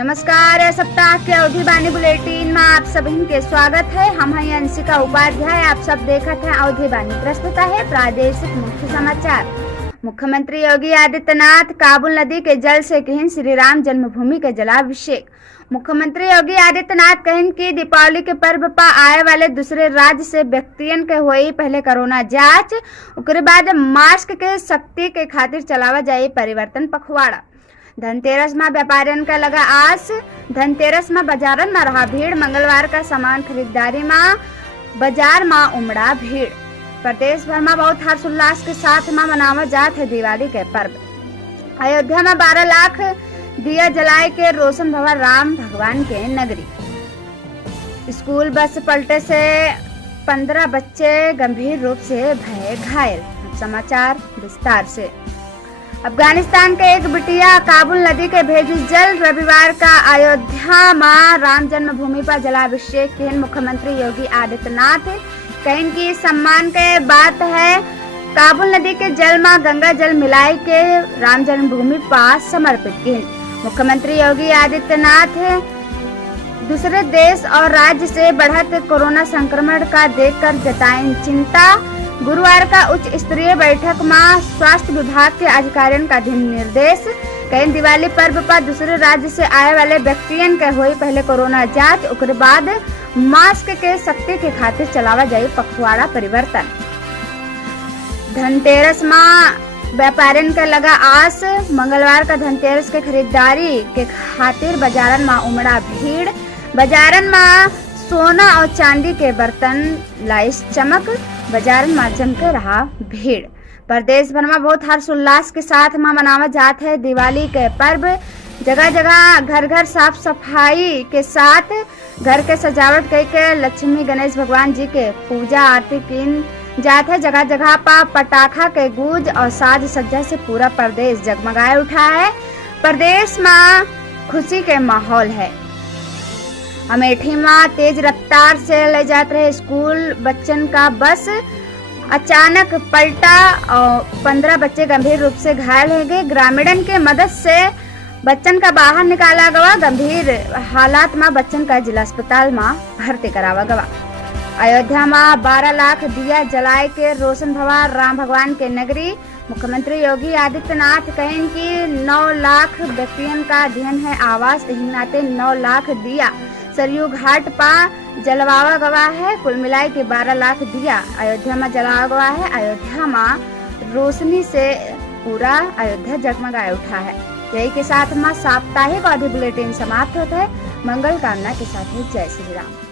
नमस्कार। सप्ताह के अवधि बानी बुलेटिन में आप सभी के स्वागत है। हम हैं अंशिका उपाध्याय। आप सब देखत हैं अवधि बानी। प्रस्तुत है प्रादेशिक मुख्य समाचार। मुख्यमंत्री योगी आदित्यनाथ काबुल नदी के जल से कहीं श्री राम जन्मभूमि के जलाभिषेक। मुख्यमंत्री योगी आदित्यनाथ कहें कि दीपावली के पर्व पर आए वाले दूसरे राज्य से व्यक्तियन के हुई पहले कोरोना जांच, उसके बाद मास्क के सख्ती के खातिर चलावा जाए परिवर्तन पखवाड़ा। धनतेरस में व्यापारियन का लगा आस। धनतेरस में बाजारन में रहा भीड़। मंगलवार का सामान खरीदारी में बाजार में उमड़ा भीड़। प्रदेश भर में बहुत हर्षोल्लास के साथ में मनावा जात है दिवाली के पर्व। अयोध्या में 12 लाख दिया जलाए के रोशन भवन राम भगवान के नगरी। स्कूल बस पलटे से 15 बच्चे गंभीर रूप से भय घायल। समाचार विस्तार से। अफगानिस्तान के एक बिटिया काबुल नदी के भेजी जल। रविवार का अयोध्या में राम जन्मभूमि पर जलाभिषेक के मुख्यमंत्री योगी आदित्यनाथ कहें कि सम्मान के बात है। काबुल नदी के जल में गंगा जल मिलाई के राम जन्मभूमि पर समर्पित किए। मुख्यमंत्री योगी आदित्यनाथ दूसरे देश और राज्य से बढ़ते कोरोना संक्रमण का देखकर जताई चिंता। गुरुवार का उच्च स्तरीय बैठक में स्वास्थ्य विभाग के अधिकारियों का निर्देश। कहीं दिवाली पर्व पर दूसरे राज्य से आए वाले व्यक्तियन के हुई पहले कोरोना जांच, उसके बाद मास्क के सख्ती के खातिर चलावा जाए पखवाड़ा परिवर्तन। धनतेरस में व्यापारियन का लगा आस। मंगलवार का धनतेरस के खरीदारी के खातिर बाजारन में उमड़ा भीड़। बाजारन में सोना और चांदी के बर्तन लाई चमक। बाजार में जम के रहा भीड़। प्रदेश भर में बहुत हर्षोल्लास के साथ में मनावा जात है दिवाली के पर्व। जगह जगह घर घर साफ सफाई के साथ घर के सजावट करके लक्ष्मी गणेश भगवान जी के पूजा आरती की जात है। जगह जगह पर पटाखा के गूंज और साज सज्जा से पूरा प्रदेश जगमगाए उठा है। प्रदेश में खुशी के माहौल है। अमेठी में तेज रफ्तार से ले जाते रहे स्कूल बच्चन का बस अचानक पलटा और 15 बच्चे गंभीर रूप से घायल हो गए। ग्रामीणन के मदद से बच्चन का बाहर निकाला गया। गंभीर हालात में बच्चन का जिला अस्पताल में भर्ती करावा गया। अयोध्या में 12 लाख दिया जलाए के रोशन भवन राम भगवान के नगरी। मुख्यमंत्री योगी आदित्यनाथ कहें कि 9 लाख व्यक्तियों का अध्ययन है आवास, यही नाते 9 लाख दिया सरयू घाट पर जलवावा गवा है। कुल मिलाए के 12 लाख दिया अयोध्या में जलावा गवा है। अयोध्या में रोशनी से पूरा अयोध्या जगमगाए उठा है। यही के साथ में साप्ताहिक अवधि बुलेटिन समाप्त होता है। मंगल कामना के साथ जय श्री राम।